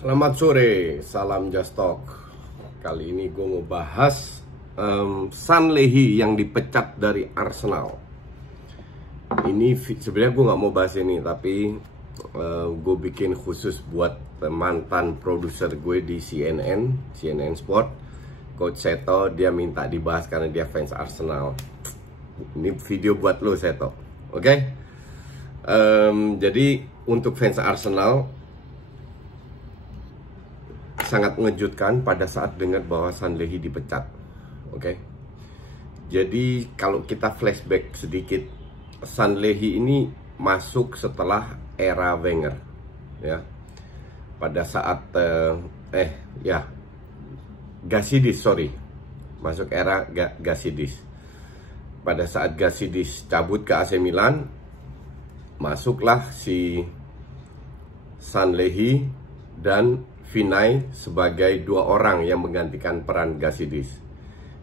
Selamat sore, salam Just Talk. Kali ini gue mau bahas Sanllehi yang dipecat dari Arsenal. Ini sebenarnya gue nggak mau bahas ini, tapi gue bikin khusus buat mantan produser gue di CNN Sport, Coach Seto. Dia minta dibahas karena dia fans Arsenal. Ini video buat lo, Seto, oke? Jadi untuk fans Arsenal, sangat mengejutkan pada saat dengar bahwa Sanllehi dipecat. Oke. Jadi kalau kita flashback sedikit, Sanllehi ini masuk setelah era Wenger, ya. Pada saat Gazidis, masuk era Gazidis. Pada saat Gazidis cabut ke AC Milan, masuklah si Sanllehi dan Vinai sebagai dua orang yang menggantikan peran Gazidis.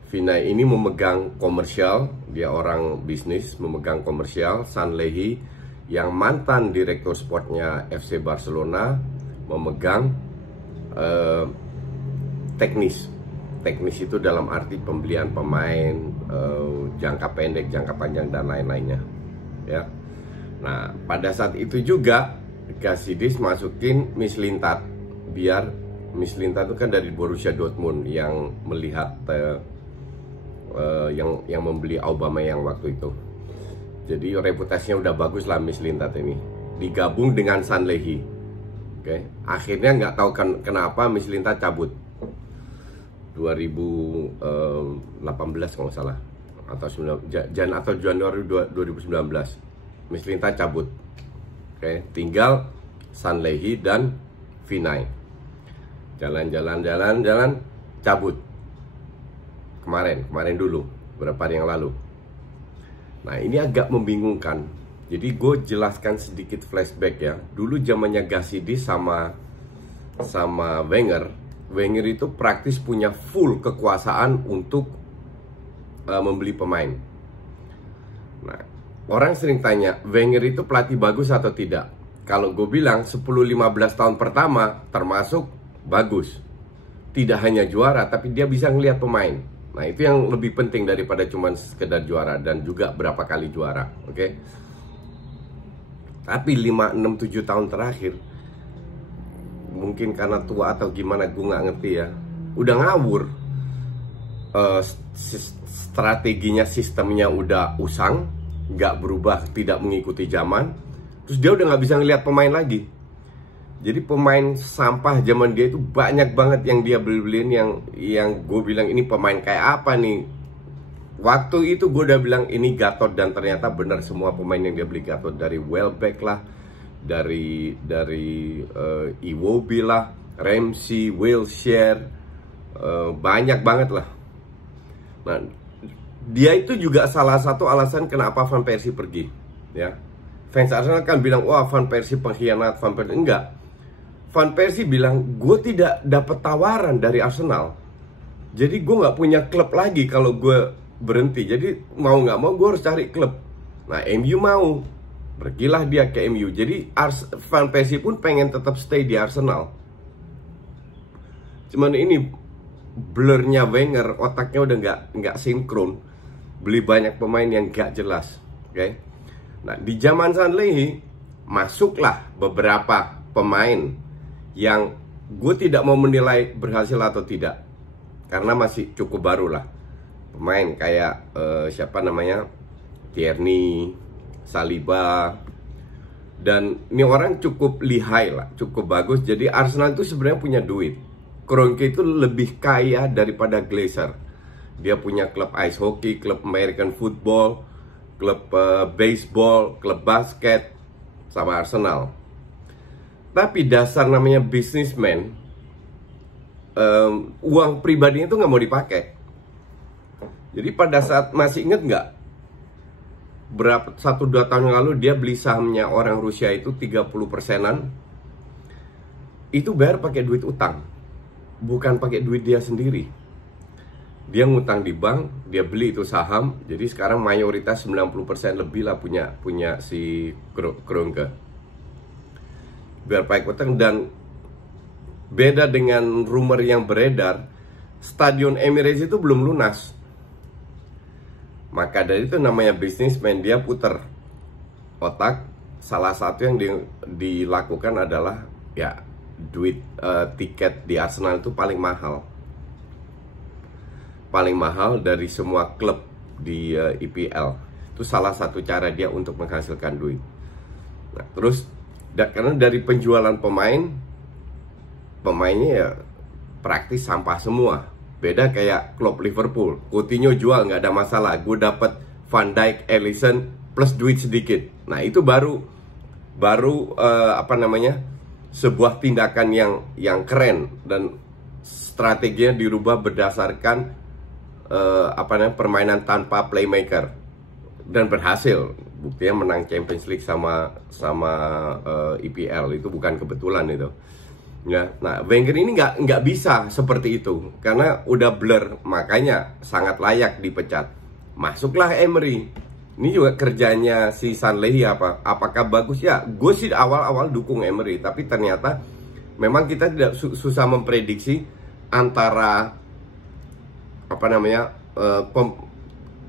Vinai ini memegang komersial, dia orang bisnis, memegang komersial. Sanllehi yang mantan direktur sportnya FC Barcelona memegang teknis. Teknis itu dalam arti pembelian pemain, jangka pendek, jangka panjang, dan lain-lainnya, ya. Nah, pada saat itu juga Gazidis masukin Mislintat, biar Mislintat itu kan dari Borussia Dortmund yang melihat yang membeli Aubameyang waktu itu. Jadi reputasinya udah bagus lah Mislintat ini. Digabung dengan Sanllehi. Oke. Akhirnya nggak tahu kenapa Mislintat cabut 2018 kalau nggak salah, atau Januari 2019 Mislintat cabut. Oke, tinggal Sanllehi dan Vinai. Jalan cabut. Kemarin dulu, beberapa hari yang lalu. Nah, ini agak membingungkan. Jadi gue jelaskan sedikit flashback ya. Dulu zamannya Gazidis sama Wenger. Wenger itu praktis punya full kekuasaan untuk membeli pemain. Nah, orang sering tanya, Wenger itu pelatih bagus atau tidak? Kalau gue bilang 10-15 tahun pertama termasuk bagus. Tidak hanya juara, tapi dia bisa ngelihat pemain. Nah, itu yang lebih penting daripada cuma sekedar juara, dan juga berapa kali juara, oke? Tapi 5, 6, 7 tahun terakhir, mungkin karena tua atau gimana, gue nggak ngerti ya, udah ngawur. Strateginya, sistemnya udah usang, nggak berubah, tidak mengikuti zaman. Terus dia udah nggak bisa ngelihat pemain lagi. Jadi pemain sampah zaman dia itu banyak banget yang dia beli-beliin, yang gue bilang ini pemain kayak apa nih. Waktu itu gue udah bilang ini Gatot, dan ternyata benar semua pemain yang dia beli Gatot. Dari Welbeck lah, dari Iwobi lah, Ramsey, Wilshere, banyak banget lah. Nah, dia itu juga salah satu alasan kenapa Van Persie pergi, ya. Fans Arsenal kan bilang, wah Van Persie pengkhianat, Van Persie. Enggak. Van Persie bilang, gue tidak dapat tawaran dari Arsenal. Jadi gue nggak punya klub lagi kalau gue berhenti. Jadi mau nggak mau gue harus cari klub. Nah, MU mau. Pergilah dia ke MU. Jadi Van Persie pun pengen tetap stay di Arsenal. Cuman ini blurnya Wenger, otaknya udah nggak sinkron. Beli banyak pemain yang nggak jelas. Oke. Nah, di zaman Sanllehi masuklah beberapa pemain yang gue tidak mau menilai berhasil atau tidak, karena masih cukup baru lah. Pemain kayak siapa namanya, Tierney, Saliba, dan ini orang cukup lihai lah, cukup bagus. Jadi Arsenal itu sebenarnya punya duit. Kroenke itu lebih kaya daripada Glazer. Dia punya klub ice hockey, klub American football, klub baseball, klub basket, sama Arsenal. Tapi dasar namanya businessman, uang pribadinya itu nggak mau dipakai. Jadi pada saat, masih inget nggak, berapa 1-2 tahun yang lalu dia beli sahamnya orang Rusia itu 30%-an, itu bayar pakai duit utang, bukan pakai duit dia sendiri. Dia ngutang di bank, dia beli itu saham. Jadi sekarang mayoritas 90% lebih lah punya si Kroenke. Biar pakai utang, dan Beda dengan rumor yang beredar, Stadion Emirates itu belum lunas. Maka dari itu namanya bisnismen, dia puter otak. Salah satu yang dilakukan adalah ya duit, tiket di Arsenal itu paling mahal. Paling mahal dari semua klub di IPL. Itu salah satu cara dia untuk menghasilkan duit. Nah, terus karena dari penjualan pemainnya ya praktis sampah semua. Beda kayak klub Liverpool, Coutinho jual nggak ada masalah, gue dapet Van Dijk, Alisson plus duit sedikit. Nah itu baru sebuah tindakan yang keren, dan strateginya dirubah berdasarkan permainan tanpa playmaker, dan berhasil. Buktinya menang Champions League sama IPL, itu bukan kebetulan itu. Ya, nah Wenger ini nggak bisa seperti itu karena udah blur, makanya sangat layak dipecat. Masuklah Emery. Ini juga kerjanya si Sanllehi apakah bagus ya? Gue sih awal-awal dukung Emery, tapi ternyata memang kita tidak susah memprediksi antara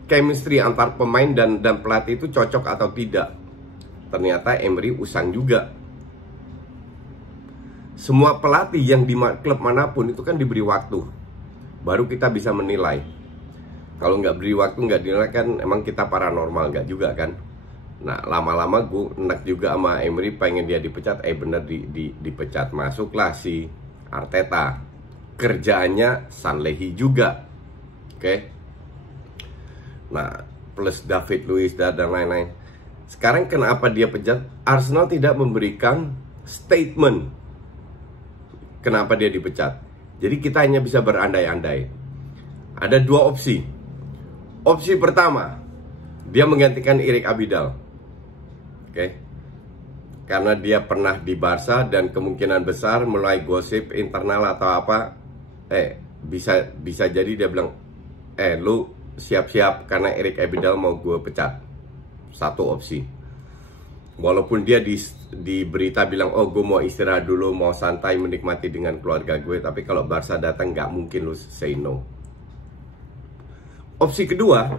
chemistry antar pemain dan pelatih itu cocok atau tidak. Ternyata Emery usang juga. Semua pelatih yang di klub manapun itu kan diberi waktu, baru kita bisa menilai. Kalau nggak beri waktu, nggak dinilai, kan emang kita paranormal, nggak juga kan. Nah lama-lama gue enak juga sama Emery, pengen dia dipecat, bener dipecat. Masuklah si Arteta, kerjaannya Sanllehi juga, oke. Nah plus David Luiz dan lain-lain. Sekarang kenapa dia pecat? Arsenal tidak memberikan statement kenapa dia dipecat. Jadi kita hanya bisa berandai-andai. Ada dua opsi. Opsi pertama, dia menggantikan Erik Abidal. Oke. Karena dia pernah di Barca dan kemungkinan besar mulai gosip internal atau apa, bisa jadi dia bilang, lu siap-siap karena Erik Abidal mau gue pecat. Satu opsi. Walaupun dia di berita bilang, oh gue mau istirahat dulu, mau santai menikmati dengan keluarga gue, tapi kalau Barca datang nggak mungkin lu say no. Opsi kedua,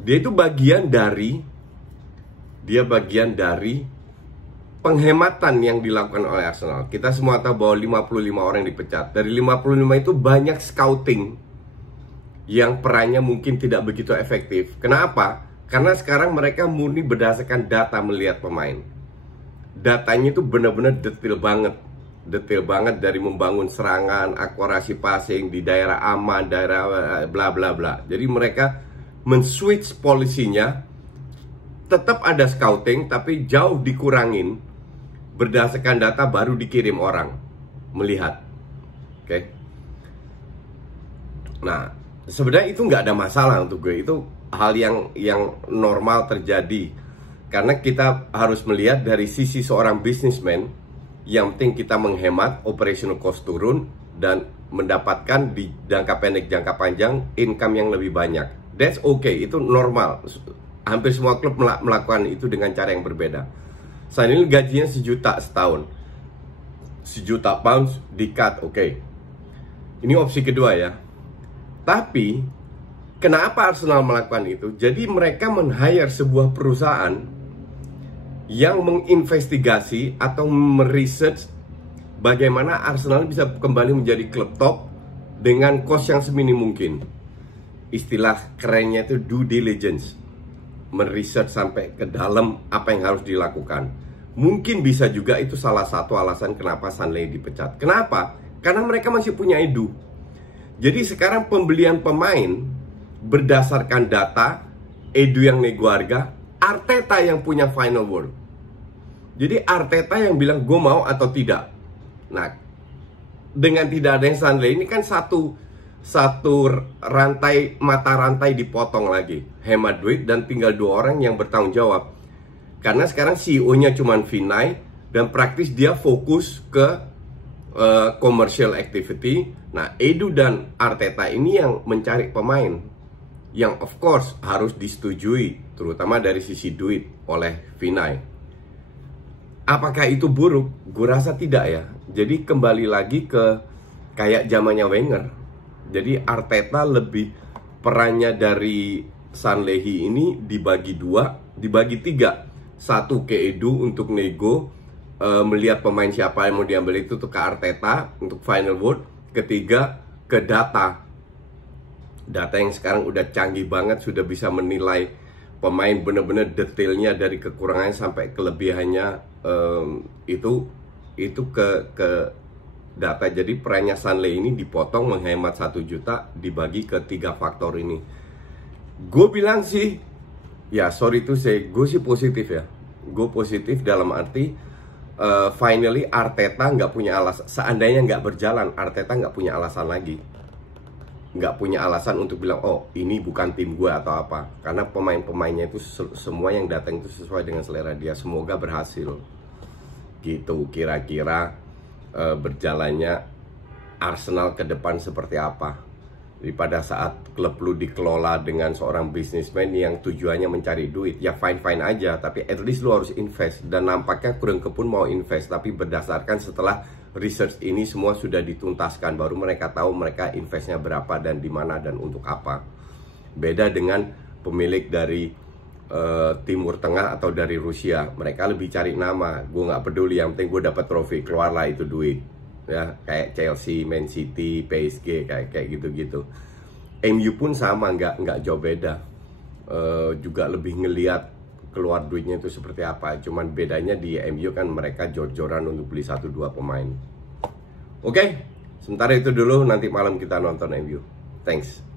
dia bagian dari penghematan yang dilakukan oleh Arsenal. Kita semua tahu bahwa 55 orang dipecat. Dari 55 itu banyak scouting yang perannya mungkin tidak begitu efektif. Kenapa? Karena sekarang mereka murni berdasarkan data melihat pemain. Datanya itu benar-benar detail banget. Detail banget dari membangun serangan, akurasi passing di daerah aman, daerah bla bla bla. Jadi mereka men-switch polisinya. Tetap ada scouting tapi jauh dikurangin. Berdasarkan data baru dikirim orang melihat. Oke. Nah, sebenarnya itu nggak ada masalah untuk gue. Itu hal yang normal terjadi, karena kita harus melihat dari sisi seorang businessman. Yang penting kita menghemat, operational cost turun, dan mendapatkan di jangka pendek, jangka panjang income yang lebih banyak. That's okay, itu normal. Hampir semua klub melakukan itu dengan cara yang berbeda. Saat ini gajinya 1 juta setahun, 1 juta pounds di-cut, oke. Ini opsi kedua ya. Tapi kenapa Arsenal melakukan itu? Jadi mereka men-hire sebuah perusahaan yang menginvestigasi atau meresearch bagaimana Arsenal bisa kembali menjadi klub top dengan cost yang seminim mungkin. Istilah kerennya itu due diligence. Meresearch sampai ke dalam apa yang harus dilakukan. Mungkin bisa juga itu salah satu alasan kenapa Sanllehi dipecat. Kenapa? Karena mereka masih punya edu. Jadi sekarang pembelian pemain berdasarkan data, edu yang nego harga, Arteta yang punya final word. Jadi Arteta yang bilang gue mau atau tidak. Nah, dengan tidak ada yang Sanllehi ini kan satu mata rantai dipotong lagi. Hemat duit dan tinggal 2 orang yang bertanggung jawab. Karena sekarang CEO-nya cuma Vinay dan praktis dia fokus ke commercial activity. Nah, Edu dan Arteta ini yang mencari pemain yang of course harus disetujui, terutama dari sisi duit oleh Vinay. Apakah itu buruk? Gue rasa tidak ya. Jadi kembali lagi ke kayak zamannya Wenger. Jadi Arteta lebih, perannya dari Sanlehi ini dibagi dua, dibagi tiga. Satu ke Edu untuk nego, melihat pemain siapa yang mau diambil, itu tuh ke Arteta untuk final word. Ketiga ke data yang sekarang udah canggih banget, sudah bisa menilai pemain bener-bener detailnya dari kekurangannya sampai kelebihannya. Itu ke data. Jadi perannya Sanley ini dipotong, menghemat 1 juta, dibagi ke 3 faktor ini. Gue bilang sih, ya sorry tuh gue sih positif ya. Gue positif dalam arti finally Arteta nggak punya alasan. Seandainya nggak berjalan, Arteta nggak punya alasan lagi. Nggak punya alasan untuk bilang, oh ini bukan tim gue atau apa. Karena pemain-pemainnya itu semua yang datang itu sesuai dengan selera dia. Semoga berhasil. Gitu kira-kira berjalannya Arsenal ke depan seperti apa. Jadi pada saat klub lu dikelola dengan seorang bisnismen yang tujuannya mencari duit, ya fine-fine aja, tapi at least lu harus invest. Dan nampaknya Kroenke pun mau invest, tapi berdasarkan setelah research ini semua sudah dituntaskan, baru mereka tahu mereka investnya berapa dan di mana dan untuk apa. Beda dengan pemilik dari Timur Tengah atau dari Rusia, mereka lebih cari nama. Gue nggak peduli, yang penting gue dapat trofi, keluarlah itu duit. Ya kayak Chelsea, Man City, PSG, kayak gitu-gitu. MU pun sama, nggak jauh beda. Juga lebih ngelihat keluar duitnya itu seperti apa. Cuman bedanya di MU kan mereka jor-joran untuk beli 1-2 pemain. Oke, sementara itu dulu, nanti malam kita nonton MU. Thanks.